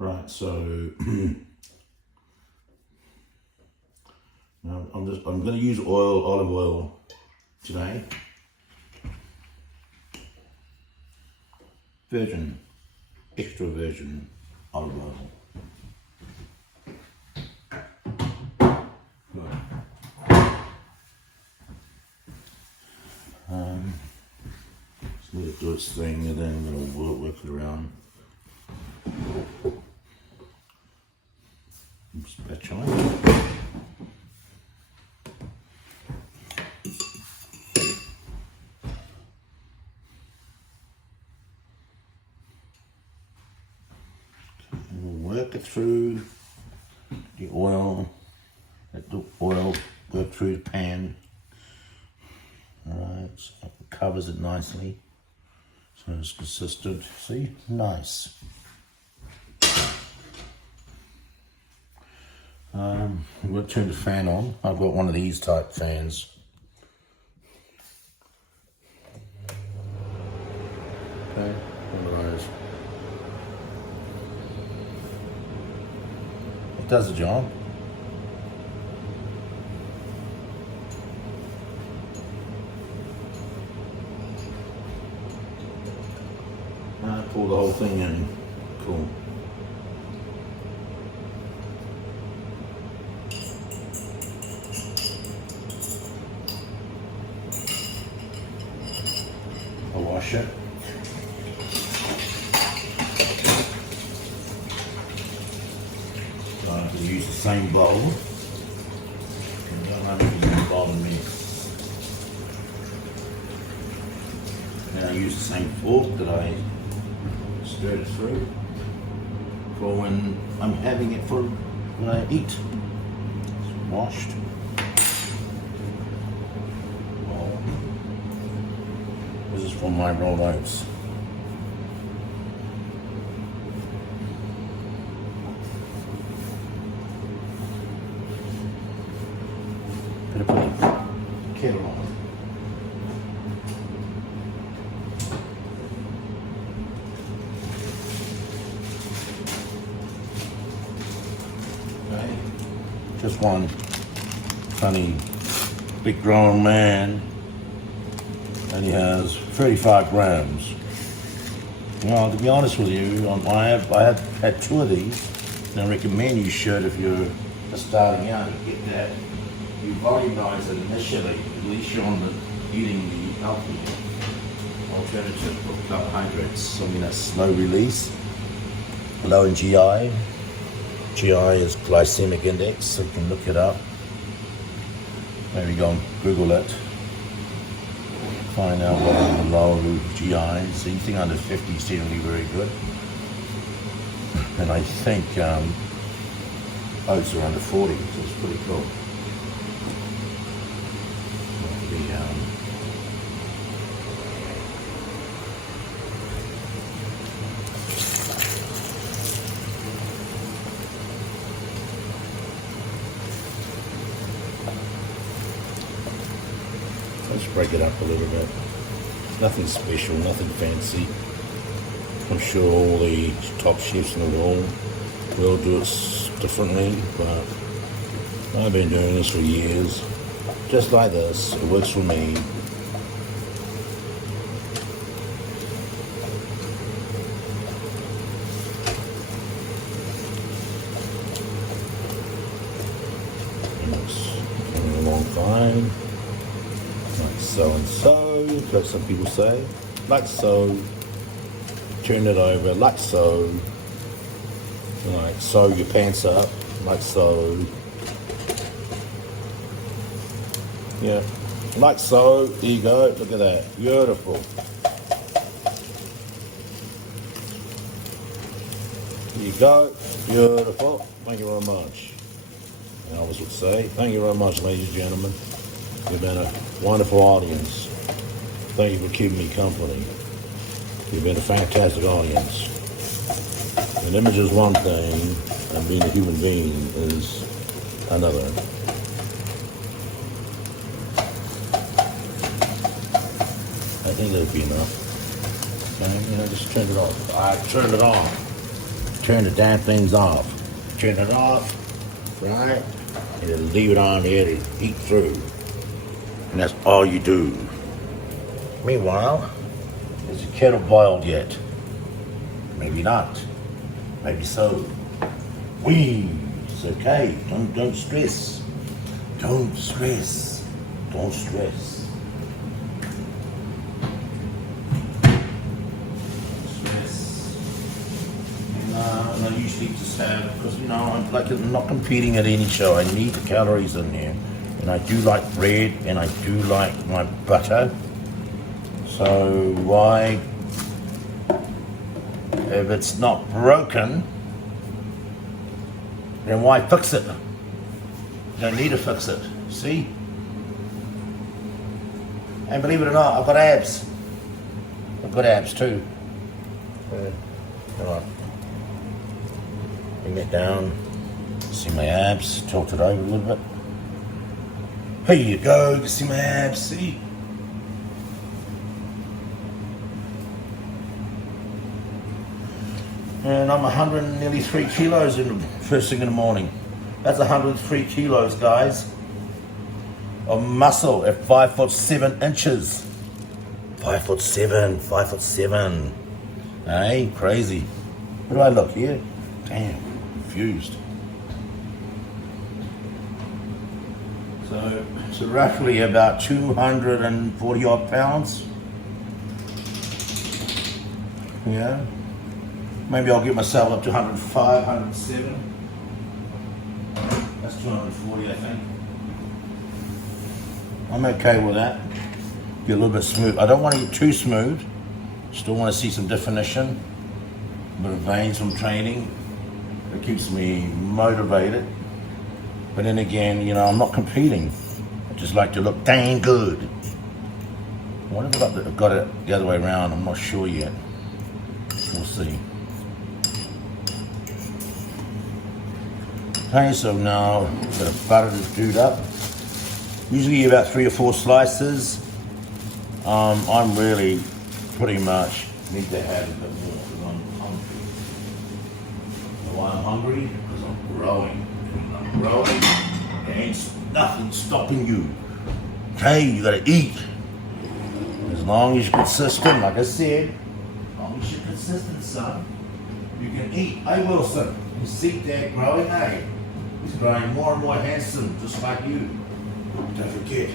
Right, so now I'm going to use olive oil today. Extra virgin olive oil. Just let it do its thing, and then I'm going to work it around. Spatula. We'll work it through the oil. Let the oil work through the pan. Alright, so it covers it nicely. So it's consistent. See? Nice. I'm going to turn the fan on. I've got one of these type fans. Okay, one of those. It does the job. Pull the whole thing in. Cool. I'll wash it. So I'm going to use the same bowl. And don't have to use a bowl and mix. Now I use the same fork that I stirred it through for when I'm having it for when I eat. It's washed. Well, this is for my rolled oats. Gonna put the kettle on. Just one funny big grown man, and he has 35 grams. Well, to be honest with you, I have had 2 of these, and I recommend you should if you're just starting out to get that. You volumize it initially, at least you're on the eating the healthy alternative of carbohydrates. I mean, that's slow release, low in GI. GI is glycemic index, so you can look it up. Maybe go and Google it. Find out what are the lower GI. So anything under 50 is generally very good. And I think oats are under 40, so it's pretty cool. Let's break it up a little bit. Nothing special, nothing fancy. I'm sure all the top chefs in the world will do it differently, but I've been doing this for years. Just like this, it works for me. It's coming along fine. Like so and so, like some people say, like so. Turn it over, like so. Like sew your pants up, like so. Yeah, like so. There you go. Look at that, beautiful. There you go, beautiful. Thank you very much. And I always would say, thank you very much, ladies and gentlemen. You've been a wonderful audience. Thank you for keeping me company. You've been a fantastic audience. An image is one thing, and being a human being is another. I think that'd be enough. Okay, just turn it off. I turned it on. turn the damn things off. Turn it off, right? And then leave it on there to heat through. And that's all you do. Meanwhile, is the kettle boiled yet? Maybe not. Maybe so. It's okay. Don't stress. Don't stress. Don't stress. And I usually just have, because I'm not competing at any show. I need the calories in there. And I do like bread, and I do like my butter. So why, if it's not broken, then why fix it? You don't need to fix it, see? And believe it or not, I've got abs. I've got abs too. All right. Bring it down. See my abs, tilt it over a little bit. Here you go, you can see my abs, see? And I'm 103 kilos in the first thing in the morning. That's 103 kilos, guys, of muscle at 5'7". 5'7". Hey, crazy. Where do I look here? Damn, confused. So roughly about 240 odd pounds. Yeah. Maybe I'll get myself up to 105, 107. That's 240, I think. I'm okay with that. Get a little bit smooth. I don't want to get too smooth. Still want to see some definition. A bit of veins from training. It keeps me motivated. But then again, I'm not competing. I just like to look dang good. I wonder if I've got it the other way around. I'm not sure yet. We'll see. Okay, so now a bit of butter to dude up. Usually about 3 or 4 slices. I'm really pretty much need to have a bit more because I'm hungry. You know why I'm hungry? Because I'm growing. I'm growing. There ain't nothing stopping you. Okay, you gotta eat. As long as you're consistent, like I said, as long as you're consistent, son, you can eat. Hey, Wilson, you see Dad growing, hey? He's growing more and more handsome, just like you. Don't forget,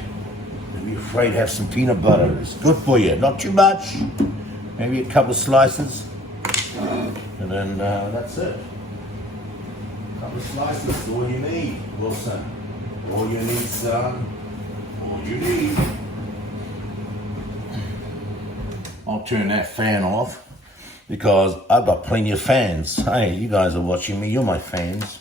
don't be afraid to have some peanut butter. It's good for you, not too much. Maybe a couple of slices, and then that's it. A couple of slices is all you need, Wilson. All you need, son. All you need. I'll turn that fan off because I've got plenty of fans. Hey, you guys are watching me. You're my fans.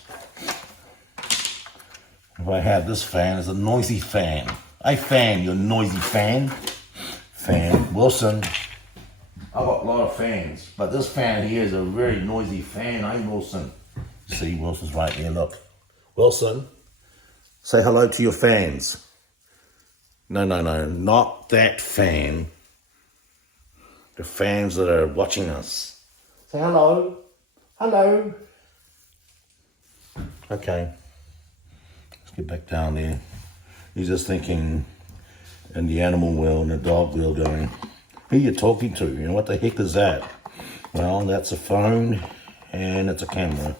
If I have this fan, it's a noisy fan. Hey, fan, you noisy fan. Fan, Wilson. I've got a lot of fans, but this fan here is a very noisy fan. Hey, Wilson. See, Wilson's right there, look. Wilson, say hello to your fans. No, not that fan. The fans that are watching us. Say hello. Hello. Okay. Let's get back down there. He's just thinking in the animal world, in the dog world, going, who are you talking to? What the heck is that? Well, that's a phone and it's a camera.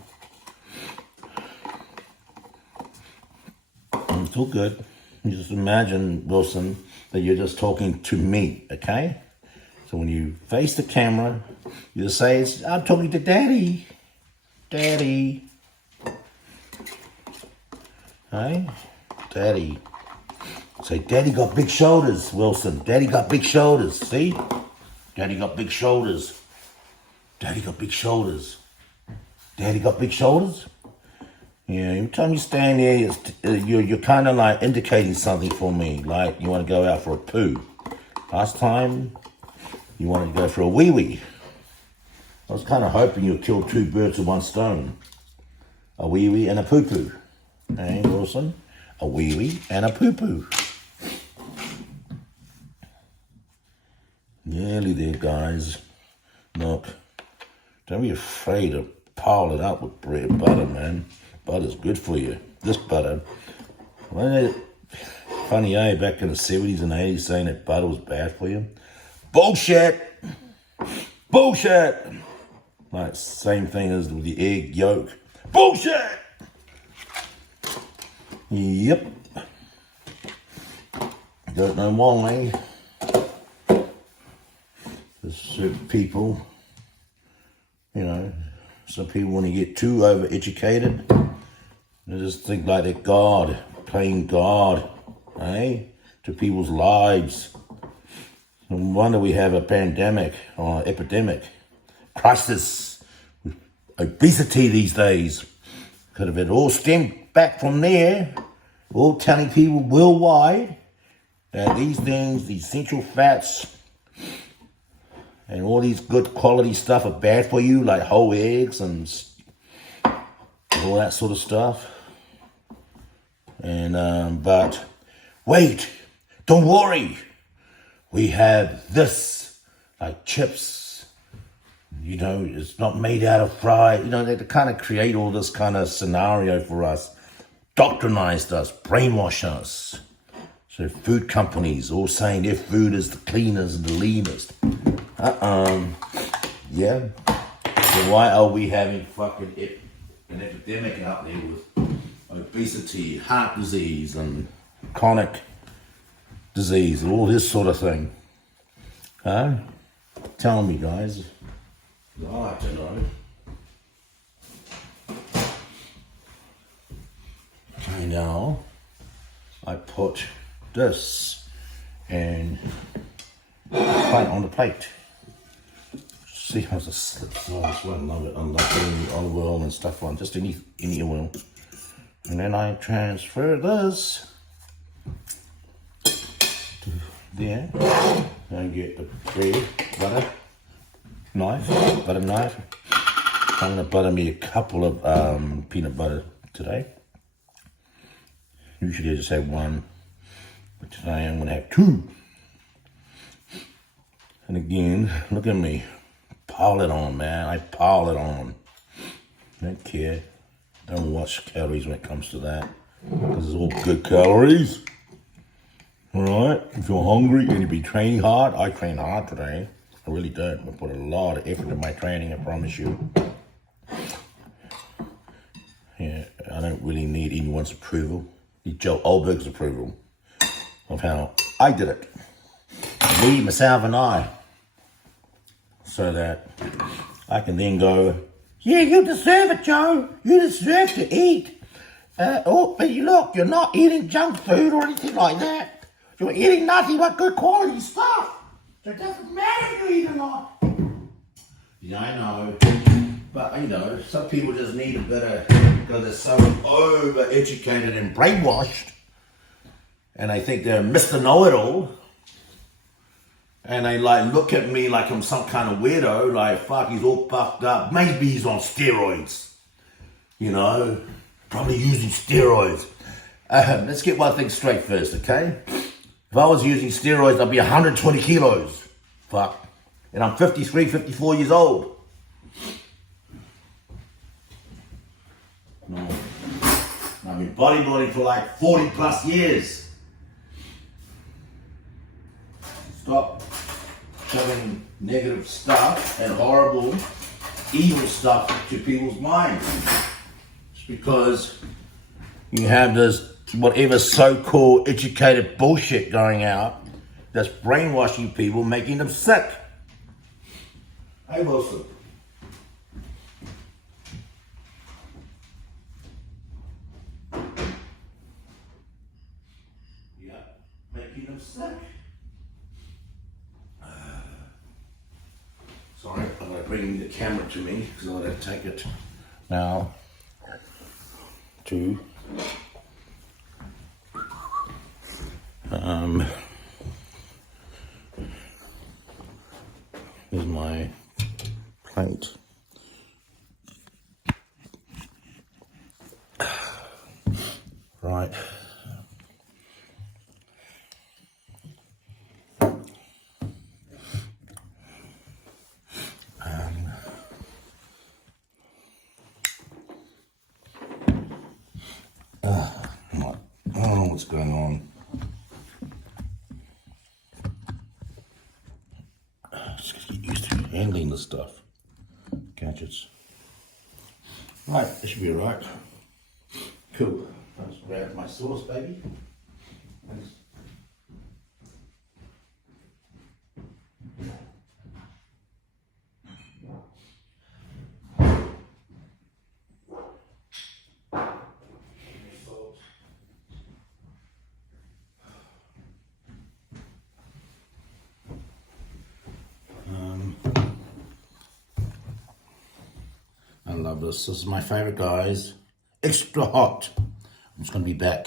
And it's all good. You just imagine, Wilson, that you're just talking to me, okay? So when you face the camera, you just say, I'm talking to Daddy. Daddy. Hey? Daddy. Say, Daddy got big shoulders, Wilson. Daddy got big shoulders. See? Daddy got big shoulders. Daddy got big shoulders. Daddy got big shoulders? Yeah, every time you stand there, you're kind of like indicating something for me. Like you want to go out for a poo. Last time, you wanted to go for a wee-wee. I was kind of hoping you'd kill 2 birds with 1 stone. A wee-wee and a poo-poo. Hey, Wilson? A wee-wee and a poo-poo. Nearly there, guys. Look, don't be afraid of pile it up with bread butter, man. Butter's good for you. This butter. Funny, back in the 70s and 80s saying that butter was bad for you. Bullshit! Bullshit! Like, same thing as with the egg yolk. Bullshit! Yep. Don't know why. There's certain people, you know, some people want to get too over-educated. They just think like they're God, playing God, to people's lives. No wonder we have a pandemic or epidemic, crisis, obesity these days. Could have it all stemmed back from there, all telling people worldwide that these things, these essential fats, and all these good quality stuff are bad for you, like whole eggs and all that sort of stuff. And, but wait, don't worry. We have this, like chips, you know, it's not made out of fried, you know, they kind of create all this kind of scenario for us, doctrinized us, brainwash us. So food companies all saying their food is the cleanest and the leanest. Yeah. So why are we having fucking an epidemic out there with obesity, heart disease, and chronic disease, and all this sort of thing? Huh? Tell me, guys. I'd like to know. Okay, now I put this and plate on the plate. See how it slips on this one. Love it. I love putting the olive oil and stuff on, just any oil. And then I transfer this to there. And get the bread, butter knife. I'm gonna butter me a couple of peanut butter today. Usually I just have one, but today I'm gonna have two. And again, look at me. Pile it on, man. I pile it on. Don't care. Don't watch calories when it comes to that. Because it's all good calories. Alright? If you're hungry and you be training hard, I train hard today. I really did. I put a lot of effort in my training, I promise you. Yeah, I don't really need anyone's approval. Need Joe Ulberg's approval of how I did it. Me, myself, and I. So that I can then go, yeah, you deserve it, Joe. You deserve to eat. But look, you're not eating junk food or anything like that. You're eating nothing but good quality stuff. So it doesn't matter if you eat or not. Yeah, I know. But, you know, some people just need a bit of, because they're so over-educated and brainwashed. And they think they're Mr. Know-it-all. And they like look at me like I'm some kind of weirdo, like fuck, he's all puffed up. Maybe he's on steroids, you know, probably using steroids. Let's get one thing straight first, okay? If I was using steroids, I'd be 120 kilos. Fuck. And I'm 53, 54 years old. No. I've been bodybuilding for like 40 plus years. Stop shoving negative stuff and horrible, evil stuff to people's minds. It's because you have this whatever so-called educated bullshit going out that's brainwashing people, making them sick. Hey, Wilson. Yeah, making them sick. Sorry, I'm going to bring the camera to me because I'm going to take it now to here's my plate. Right. Come on. Oh, what's going on? Just gotta get used to handling this stuff. Gadgets. Right, this should be alright. Cool. Let's grab my sauce, baby. Thanks. I love this. This is my favorite, guys. Extra hot. I'm just going to be back.